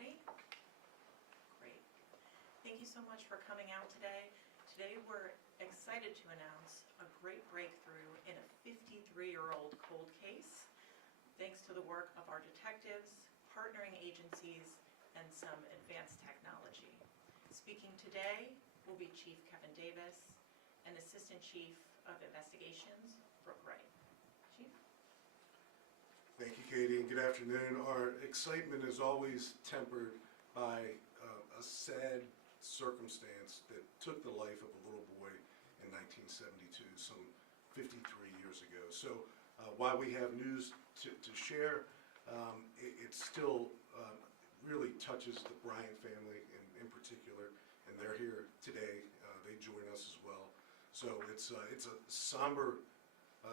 ready? Great. Thank you so much for coming out today. Today we're excited to announce a great breakthrough in a 53-year-old cold case, thanks to the work of our detectives, partnering agencies, and some advanced technology. Speaking today will be Chief Kevin Davis and Assistant Chief of Investigations, Brooke Wright. Chief? Thank you, Katie, and good afternoon. Our excitement is always tempered by a sad circumstance that took the life of a little boy in 1972, some 53 years ago. So while we have news to share, it still really touches the Bryant family in particular, and they're here today. They join us as well. So it's a somber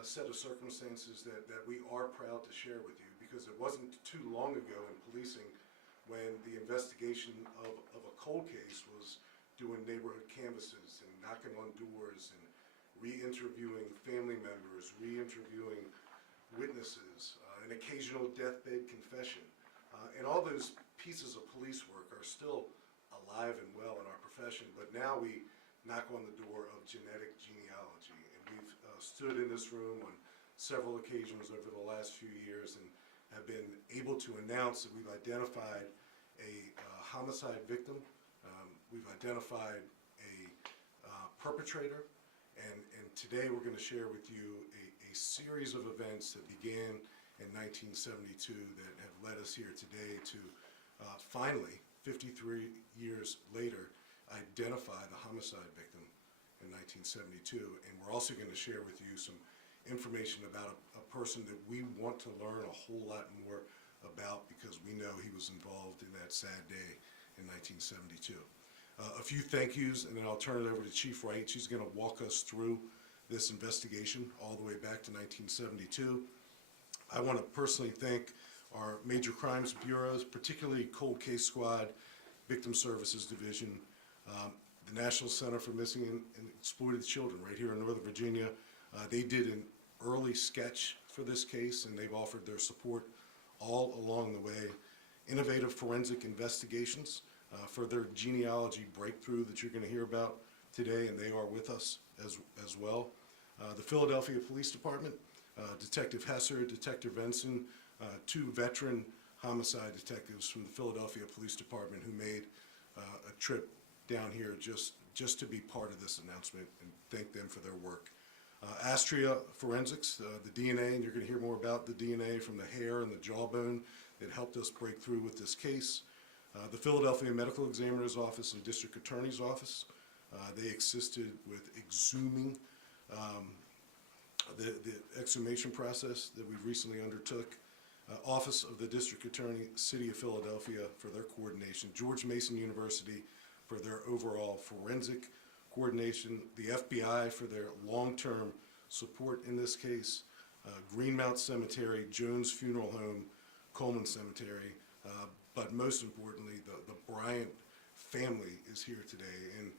set of circumstances that we are proud to share with you, because it wasn't too long ago in policing when the investigation of a cold case was doing neighborhood canvasses and knocking on doors and re-interviewing family members, re-interviewing witnesses, an occasional deathbed confession. And all those pieces of police work are still alive and well in our profession, but now we knock on the door of genetic genealogy. And we've stood in this room on several occasions over the last few years and have been able to announce that we've identified a homicide victim, we've identified a perpetrator, and today we're going to share with you a series of events that began in 1972 that have led us here today to finally, 53 years later, identify the homicide victim in 1972. And we're also going to share with you some information about a person that we want to learn a whole lot more about, because we know he was involved in that sad day in 1972. A few thank yous, and then I'll turn it over to Chief Wright. She's going to walk us through this investigation all the way back to 1972. I want to personally thank our major crimes bureaus, particularly Cold Case Squad, Victim Services Division, the National Center for Missing and Exploited Children right here in Northern Virginia. They did an early sketch for this case, and they've offered their support all along the way. Innovative Forensic Investigations for their genealogy breakthrough that you're going to hear about today, and they are with us as well. The Philadelphia Police Department, Detective Hesser, Detective Benson, two veteran homicide detectives from the Philadelphia Police Department who made a trip down here just to be part of this announcement, and thank them for their work. Astria Forensics, the DNA, and you're going to hear more about the DNA from the hair and the jawbone that helped us break through with this case. The Philadelphia Medical Examiner's Office and District Attorney's Office, they assisted with exhuming the exhumation process that we've recently undertook. Office of the District Attorney, City of Philadelphia for their coordination. George Mason University for their overall forensic coordination. The FBI for their long-term support in this case. Greenmount Cemetery, Jones Funeral Home, Coleman Cemetery. But most importantly, the Bryant family is here today, and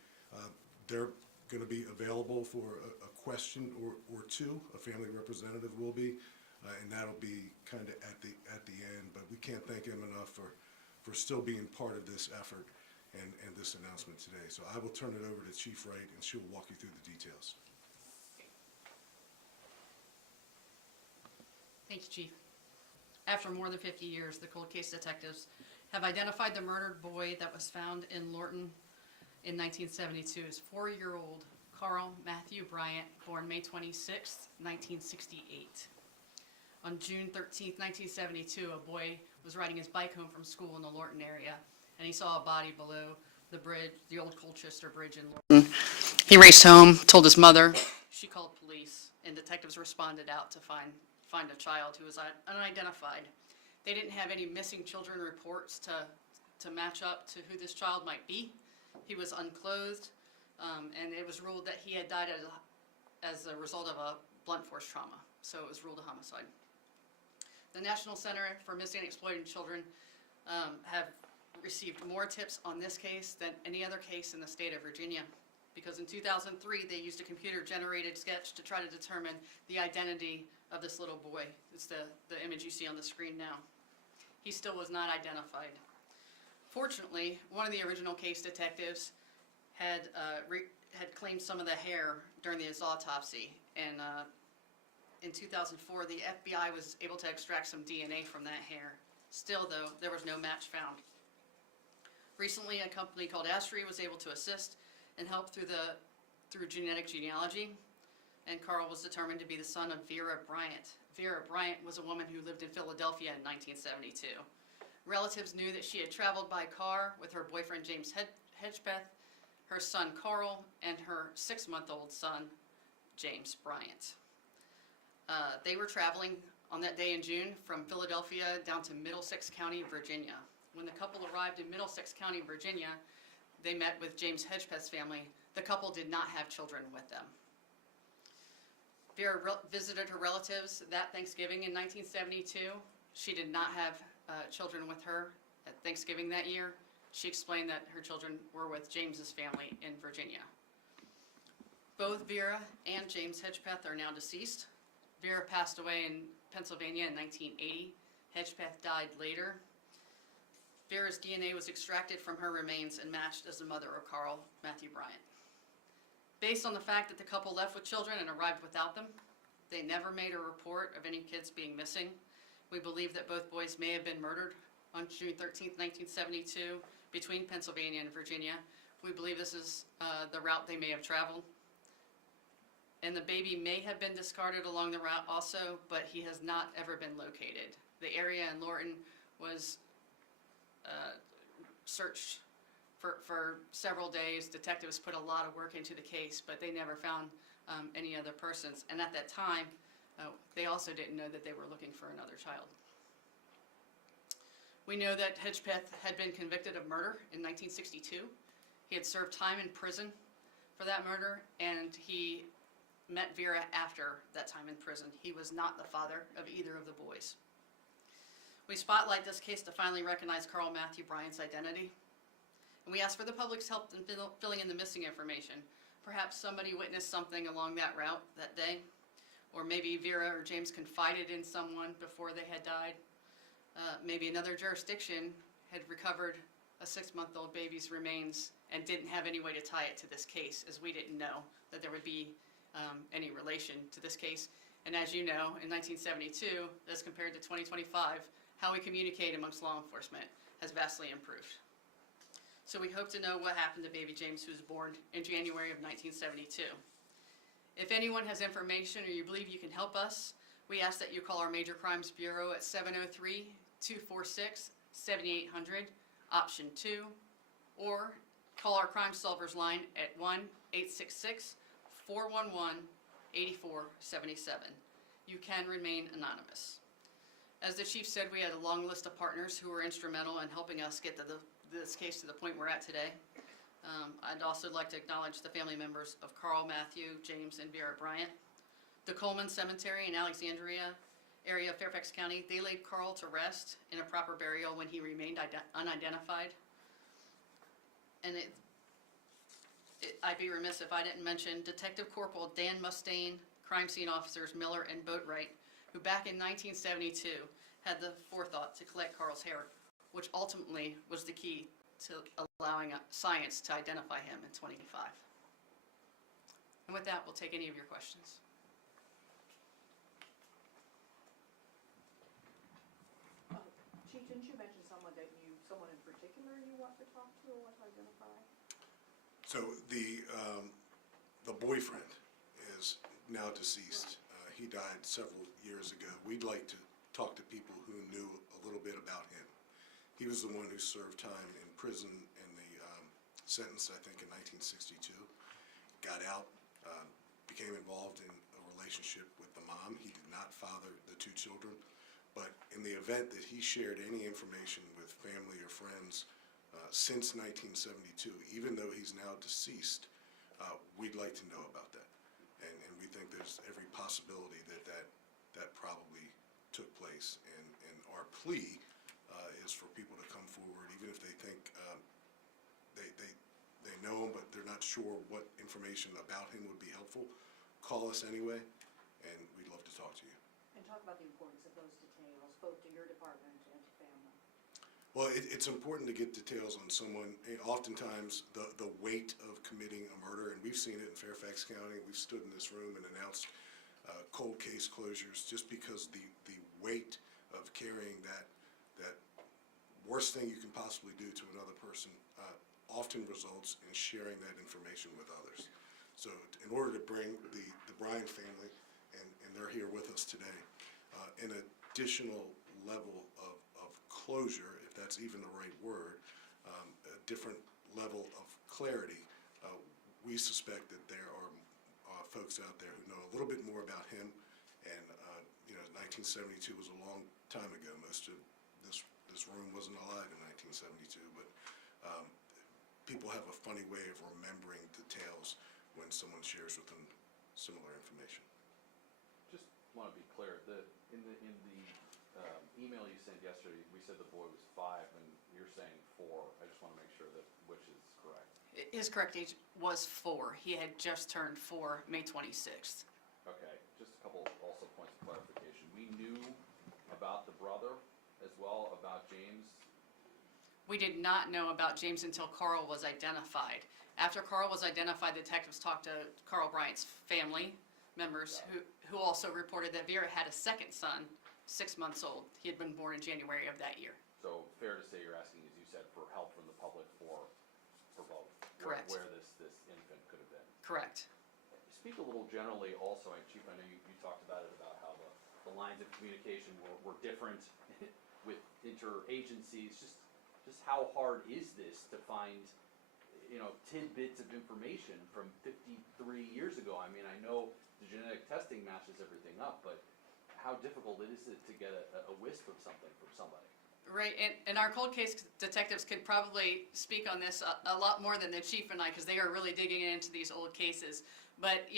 they're going to be available for a question or two. A family representative will be, and that'll be kind of at the end. But we can't thank him enough for still being part of this effort and this announcement today. So I will turn it over to Chief Wright, and she'll walk you through the details. Thank you, Chief. After more than 50 years, the cold case detectives have identified the murdered boy that was found in Lorton in 1972 as 4-year-old Carl Matthew Bryant, born May 26, 1968. On June 13, 1972, a boy was riding his bike home from school in the Lorton area, and he saw a body below the bridge, the old Colchester Bridge in Lorton. He raced home, told his mother. She called police, and detectives responded out to find a child who was unidentified. They didn't have any missing children reports to match up to who this child might be. He was unclothed, and it was ruled that he had died as a result of a blunt force trauma, so it was ruled a homicide. The National Center for Missing and Exploited Children have received more tips on this case than any other case in the state of Virginia, because in 2003 they used a computer-generated sketch to try to determine the identity of this little boy. It's the image you see on the screen now. He still was not identified. Fortunately, one of the original case detectives had claimed some of the hair during the autopsy, and in 2004, the FBI was able to extract some DNA from that hair. Still, though, there was no match found. Recently, a company called Astri was able to assist and help through genetic genealogy, and Carl was determined to be the son of Vera Bryant. Vera Bryant was a woman who lived in Philadelphia in 1972. Relatives knew that she had traveled by car with her boyfriend James Hedgepeth, her son Carl, and her 6-month-old son James Bryant. They were traveling on that day in June from Philadelphia down to Middlesex County, Virginia. When the couple arrived in Middlesex County, Virginia, they met with James Hedgepeth's family. The couple did not have children with them. Vera visited her relatives that Thanksgiving in 1972. She did not have children with her at Thanksgiving that year. She explained that her children were with James's family in Virginia. Both Vera and James Hedgepeth are now deceased. Vera passed away in Pennsylvania in 1980. Hedgepeth died later. Vera's DNA was extracted from her remains and matched as the mother of Carl Matthew Bryant. Based on the fact that the couple left with children and arrived without them, they never made a report of any kids being missing. We believe that both boys may have been murdered on June 13, 1972, between Pennsylvania and Virginia. We believe this is the route they may have traveled. And the baby may have been discarded along the route also, but he has not ever been located. The area in Lorton was searched for several days. Detectives put a lot of work into the case, but they never found any other persons. And at that time, they also didn't know that they were looking for another child. We know that Hedgepeth had been convicted of murder in 1962. He had served time in prison for that murder, and he met Vera after that time in prison. He was not the father of either of the boys. We spotlight this case to finally recognize Carl Matthew Bryant's identity. And we ask for the public's help in filling in the missing information. Perhaps somebody witnessed something along that route that day, or maybe Vera or James confided in someone before they had died. Maybe another jurisdiction had recovered a 6-month-old baby's remains and didn't have any way to tie it to this case, as we didn't know that there would be any relation to this case. And as you know, in 1972, as compared to 2025, how we communicate amongst law enforcement has vastly improved. So we hope to know what happened to baby James, who was born in January of 1972. If anyone has information or you believe you can help us, we ask that you call our Major Crimes Bureau at 703-246-7800, option 2, or call our Crime Solvers line at 1-866-411-8477. You can remain anonymous. As the chief said, we had a long list of partners who were instrumental in helping us get this case to the point we're at today. I'd also like to acknowledge the family members of Carl Matthew, James, and Vera Bryant. The Coleman Cemetery in Alexandria area of Fairfax County, they laid Carl to rest in a proper burial when he remained unidentified. And I'd be remiss if I didn't mention Detective Corporal Dan Mustaine, crime scene officers Miller and Boatwright, who back in 1972 had the forethought to collect Carl's hair, which ultimately was the key to allowing science to identify him in 2025. And with that, we'll take any of your questions. Chief, didn't you mention someone in particular you want to talk to or want to identify? So the boyfriend is now deceased. He died several years ago. We'd like to talk to people who knew a little bit about him. He was the one who served time in prison in the sentence, I think, in 1962. Got out, became involved in a relationship with the mom. He did not father the 2 children, but in the event that he shared any information with family or friends since 1972, even though he's now deceased, we'd like to know about that. And we think there's every possibility that probably took place. And our plea is for people to come forward, even if they think they know him, but they're not sure what information about him would be helpful. Call us anyway, and we'd love to talk to you. And talk about the importance of those details, both to your department and to family. Well, it's important to get details on someone. Oftentimes, the weight of committing a murder, and we've seen it in Fairfax County. We've stood in this room and announced cold case closures just because the weight of carrying that worst thing you can possibly do to another person often results in sharing that information with others. So in order to bring the Bryant family, and they're here with us today, an additional level of closure, if that's even the right word, a different level of clarity. We suspect that there are folks out there who know a little bit more about him, and 1972 was a long time ago. Most of this room wasn't alive in 1972, but people have a funny way of remembering details when someone shares with them similar information. Just want to be clear, in the email you sent yesterday, we said the boy was 5, and you're saying 4. I just want to make sure that which is correct. His correct age was 4. He had just turned 4 May 26th. Okay, just a couple also points of clarification. We knew about the brother as well, about James. We did not know about James until Carl was identified. After Carl was identified, the detectives talked to Carl Bryant's family members who also reported that Vera had a second son, 6 months old. He had been born in January of that year. So fair to say you're asking, as you said, for help from the public for both. Correct. Where this infant could have been. Correct. Speak a little generally also, and Chief, I know you talked about it, about how the lines of communication were different with interagencies. Just how hard is this to find, tidbits of information from 53 years ago? I mean, I know the genetic testing matches everything up, but how difficult is it to get a wisp of something from somebody? Right, and our cold case detectives could probably speak on this a lot more than the chief and I, because they are really digging into these old cases. But,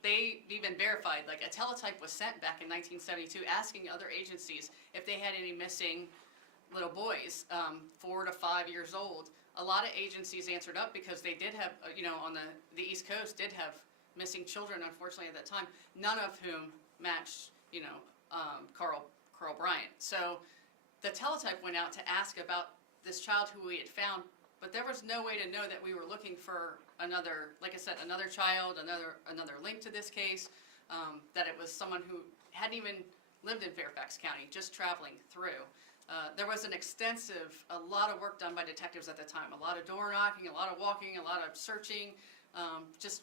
they even verified, like a teletype was sent back in 1972 asking other agencies if they had any missing little boys, 4 to 5 years old. A lot of agencies answered up because they did have, on the East Coast, did have missing children, unfortunately, at that time, none of whom matched, Carl Bryant. So the teletype went out to ask about this child who we had found, but there was no way to know that we were looking for another, like I said, another child, another link to this case, that it was someone who hadn't even lived in Fairfax County, just traveling through. There was a lot of work done by detectives at the time, a lot of door knocking, a lot of walking, a lot of searching.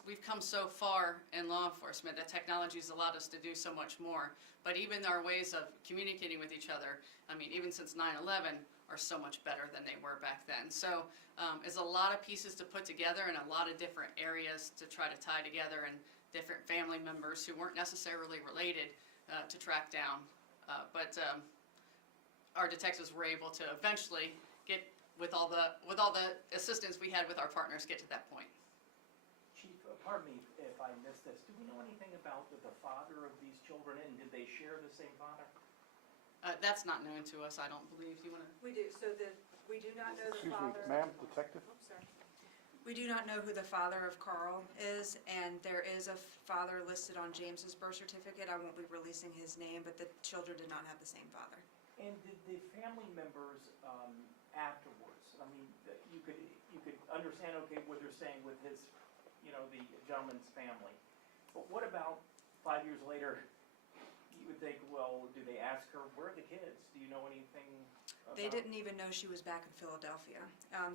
We've come so far in law enforcement that technology has allowed us to do so much more. But even our ways of communicating with each other, even since 9/11, are so much better than they were back then. So it's a lot of pieces to put together and a lot of different areas to try to tie together, and different family members who weren't necessarily related to track down. But our detectives were able to eventually get, with all the assistance we had with our partners, get to that point. Chief, pardon me if I missed this. Do we know anything about the father of these children, and did they share the same father? That's not known to us, I don't believe. Do you want to? We do, we do not know the Excuse father. me, ma'am, detective? Oops, sorry. We do not know who the father of Carl is, and there is a father listed on James's birth certificate. I won't be releasing his name, but the children did not have the same father. And did the family members, afterwards, you could understand, okay, what they're saying with his, the gentleman's family. But what about 5 years later? You would think, well, do they ask her, where are the kids? Do you know anything about? They didn't even know she was back in Philadelphia.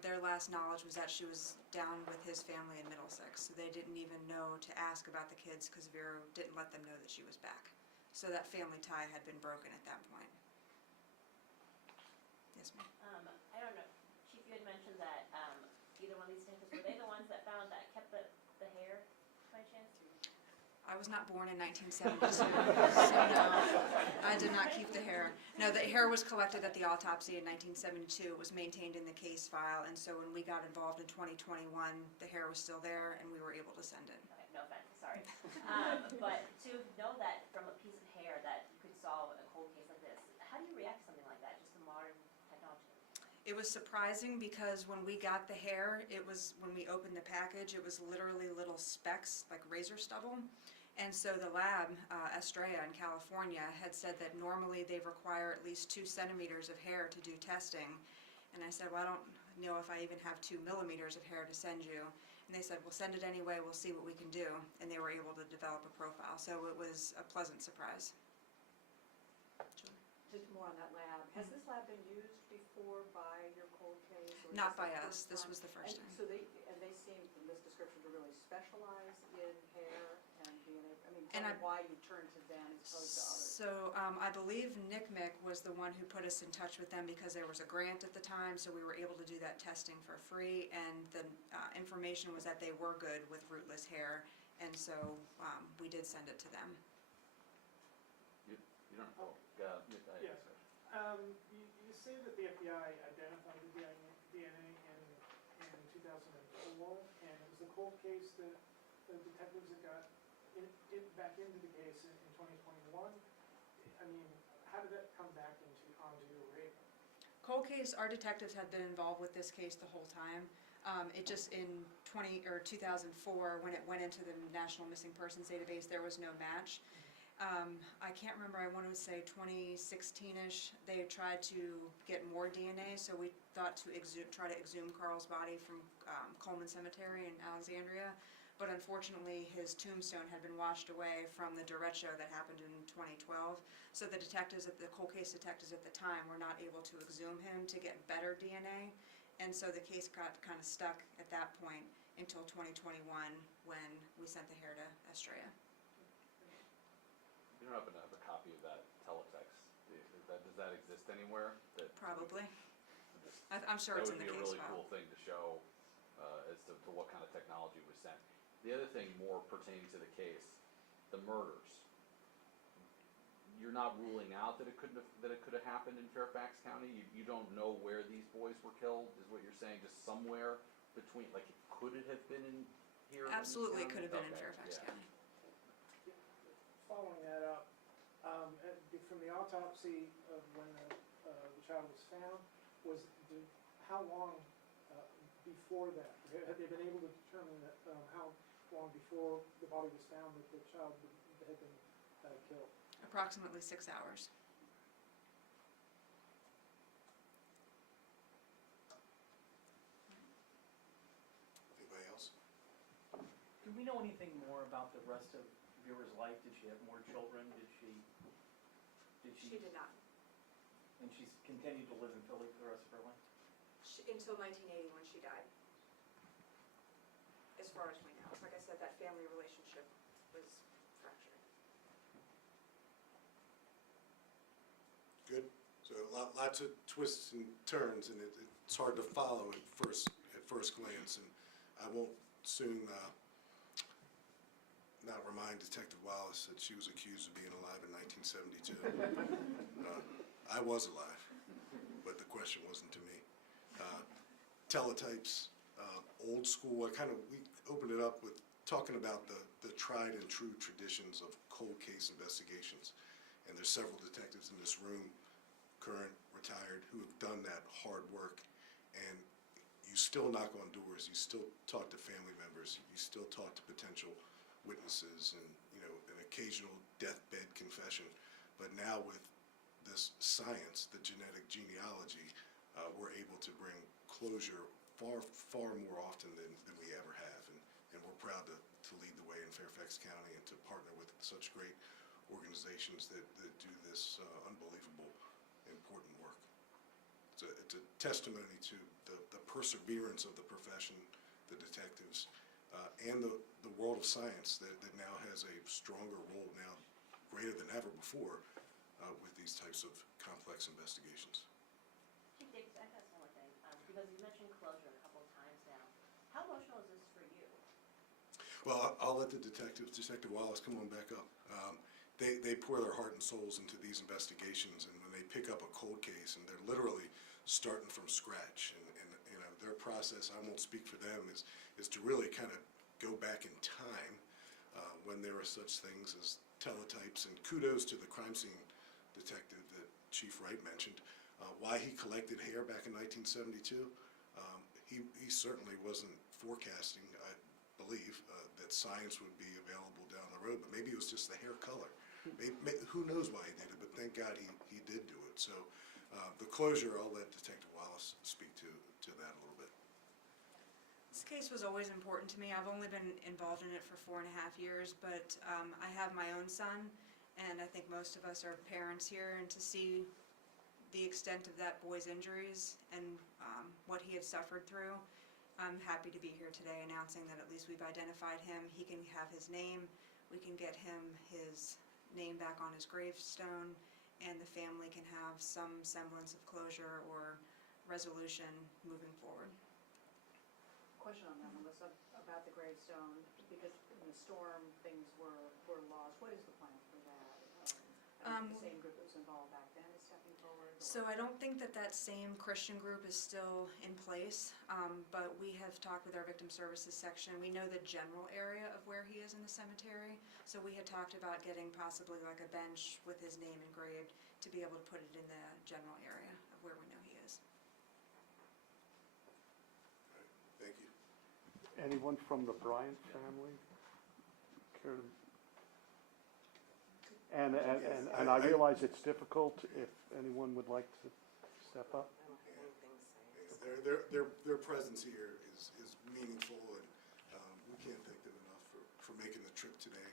Their last knowledge was that she was down with his family in Middlesex, so they didn't even know to ask about the kids because Vera didn't let them know that she was back. So that family tie had been broken at that point. Yes, ma'am. I don't know, Chief, you had mentioned that either one of these detectives, were they the ones that kept the hair by chance? I was not born in 1972, so no, I did not keep the hair. No, the hair was collected at the autopsy in 1972. It was maintained in the case file, and so when we got involved in 2021, the hair was still there, and we were able to send it. Okay, no offense, sorry. But to know that from a piece of hair that you could solve a cold case like this, how do you react to something like that, just the modern technology? It was surprising because when we got the hair, when we opened the package, it was literally little specks, like razor stubble. And so the lab, Estrella in California, had said that normally they require at least 2 centimeters of hair to do testing. And I said, well, I don't know if I even have 2 millimeters of hair to send you. And they said, well, send it anyway, we'll see what we can do. And they were able to develop a profile. So it was a pleasant surprise. Just more on that lab, has this lab been used before by your cold case? Or Not is this by the us, first this time? was the first And time. so they seem from this description to really specialize in hair and DNA, I mean, And tell me why you turned to them as opposed to others. So I believe NCMEC was the one who put us in touch with them because there was a grant at the time, so we were able to do that testing for free, and the information was that they were good with rootless hair, and so we did send it to them. You don't know. Yes. You say that the FBI identified the DNA in 2004, and it was the cold case that the detectives that got back into the case in 2021. I mean, how did that come back onto your radar? Cold case, our detectives had been involved with this case the whole time. It just in 2004, when it went into the National Missing Persons Database, there was no match. I can't remember, I want to say 2016-ish, they tried to get more DNA, so we thought to try to exhume Carl's body from Coleman Cemetery in Alexandria, but unfortunately his tombstone had been washed away from the derecho that happened in 2012, so the cold case detectives at the time were not able to exhume him to get better DNA, and so the case got kind of stuck at that point until 2021 when we sent the hair to Estrella. You don't happen to have a copy of that teletext? Does that exist anywhere? Probably. I'm sure it's in the That would be a case really file. cool thing to show as to what kind of technology was sent. The other thing more pertaining to the case, the murders. You're not ruling out that it could have happened in Fairfax County? You don't know where these boys were killed, is what you're saying? Just somewhere between, like, could it have been in here? in this Absolutely, it county? could have been in Okay, Fairfax yeah. County. Following that up, from the autopsy of when the child was found, how long before that? Have they been able to determine that, how long before the body was found that the child had been killed? Approximately 6 hours. Anybody else? Do we know anything more about the rest of Vera's life? Did she have more children? She did not. And she's continued to live in Philly for the rest of her life? Until 1980 when she died. As far as we know. Like I said, that family relationship was fractured. Good. So lots of twists and turns, and it's hard to follow at first glance. And I won't soon not remind Detective Wallace that she was accused of being alive in 1972. I was alive, but the question wasn't to me. Teletypes, old school. We opened it up with talking about the tried and true traditions of cold case investigations. And there's several detectives in this room, current, retired, who have done that hard work. And you still knock on doors, you still talk to family members, you still talk to potential witnesses, and an occasional deathbed confession. But now with this science, the genetic genealogy, we're able to bring closure far more often than we ever have. And we're proud to lead the way in Fairfax County and to partner with such great organizations that do this unbelievable, important work. It's a testimony to the perseverance of the profession, the detectives, and the world of science that now has a stronger role now, greater than ever before, with these types of complex investigations. Hey, Dick, I got one more thing, because you mentioned closure a couple of times now. How emotional is this for you? Well, I'll let the Detective Wallace, come on back up. They pour their heart and souls into these investigations, and when they pick up a cold case, and they're literally starting from scratch, and their process, I won't speak for them, is to really kind of go back in time when there are such things as teletypes, and kudos to the crime scene detective that Chief Wright mentioned. Why he collected hair back in 1972, he certainly wasn't forecasting, I believe, that science would be available down the road, but maybe it was just the hair color. Who knows why he did it, but thank God he did do it. So the closure, I'll let Detective Wallace speak to that a little bit. This case was always important to me. I've only been involved in it for 4.5 years, but I have my own son, and I think most of us are parents here, and to see the extent of that boy's injuries and what he had suffered through, I'm happy to be here today announcing that at least we've identified him. He can have his name, we can get him his name back on his gravestone, and the family can have some semblance of closure or resolution moving forward. Question on that, Melissa, about the gravestone, because in the storm, things were lost. What is the plan for that? The same group that was involved back then is stepping forward? Or? So I don't think that same Christian group is still in place, but we have talked with our victim services section. We know the general area of where he is in the cemetery, so we had talked about getting possibly like a bench with his name engraved to be able to put it in the general area of where we know he is. Thank you. Anyone from the Bryant family care to? And I realize it's difficult if anyone would like to step up. Their presence here is meaningful, and we can't thank them enough for making the trip today.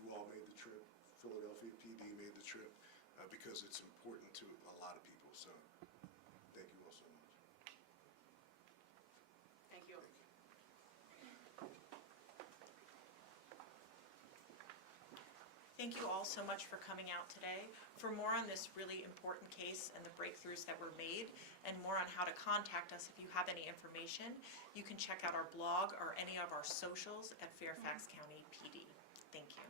You all made the trip, Philadelphia PD made the trip, because it's important to a lot of people, so thank you all so much. Thank you. Thank you all so much for coming out today. For more on this really important case and the breakthroughs that were made, and more on how to contact us if you have any information, you can check out our blog or any of our socials at Fairfax County PD. Thank you.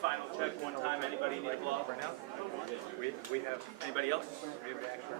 Final check one time, anybody need a glove? We have, anybody else? We have action.